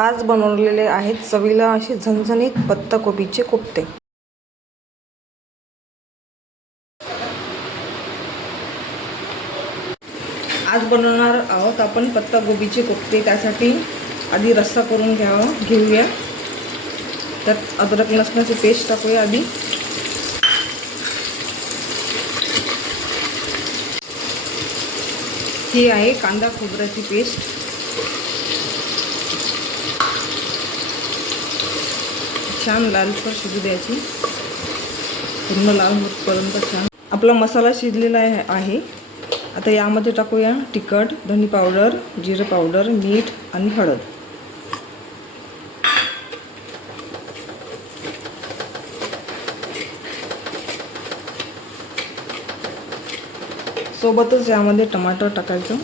आज बनवलेले आहेत चवीला असे झणझणीत पत्ताकोबीचे कोफ्ते। आज बनवणार आहोत आपण पत्ताकोबीचे कोफ्ते। त्यासाठी आधी रस्सा करून घेऊया। त्यात अद्रक लसणाची पेस्ट टाकूया आधी। ही आहे कांदा खोबऱ्याची पेस्ट। छान लालसर शिजू द्यायची, पूर्ण लाल होईपर्यंत छान। आपला मसाला शिजलेला आहे। आता यामध्ये टाकूया तिखट, धनी पावडर, जिरे पावडर, मीठ आणि हळद। सोबतच यामध्ये टमाटर टाकायचं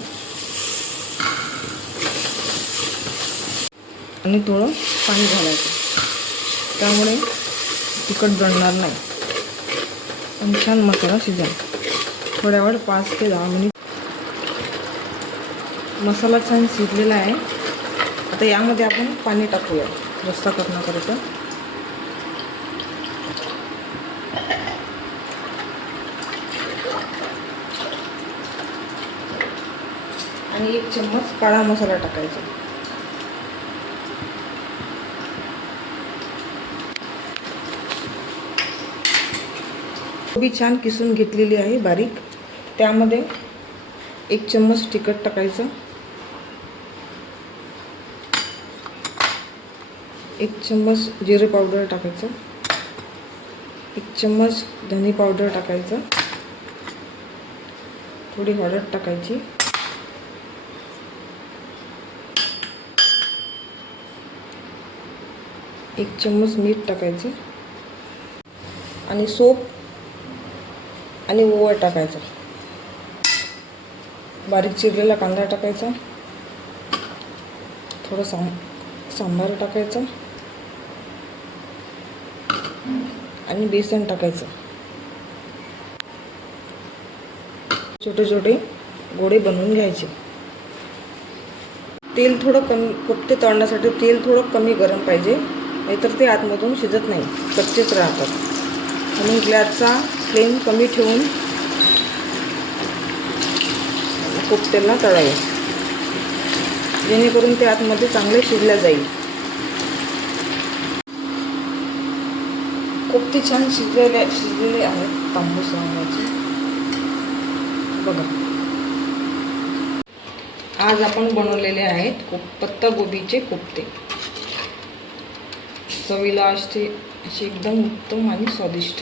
आणि थोडं पाणी घालायचं, त्यामुळे तिखट जळणार नाही आणि छान मसाला शिजेल। थोड्या वेळ 5 ते 10 मिनिट मसाला छान शिजलेला आहे। आता यामध्ये आपण पाणी टाकूया रस्सा करण्याकरिता। आणि 1 चम्मच काळा मसाला टाकायचा। कोबी छान किसून घेतलेली आहे बारीक। त्यामध्ये 1 चम्मच तिखट टाकायचं, 1 चम्मच जिरे पावडर टाकायचं, 1 चम्मच धनी पावडर टाकायचं, थोडी हळद टाकायची, एक चम्मच मीठ टाकायचं आणि सोप आणि ओवा टाकायचा। बारीक चिरलेला कांदा टाकायचा, थोडं सांबार टाकायचं आणि बेसन टाकायचं। छोटे छोटे गोळे बनवून घ्यायचे। तेल थोडं कमी, कोफ्ते तळण्यासाठी तेल थोडं कमी गरम पाहिजे, नाहीतर ते आतमधून शिजत नाही, कच्चेच राहतात। आणि गॅसचा फ्लेम कमी ठेवून कोफ्त्याला तळावे, जेणेकरून ते आतमध्ये चांगले शिजले जाईल। कोफ्ते छान शिजलेले आहेत, तांबूस रंगाचे बघा। आज आपण बनवलेले आहेत पत्ताकोबीचे कोफ्ते। चवीला असे एकदम उत्तम आणि स्वादिष्ट।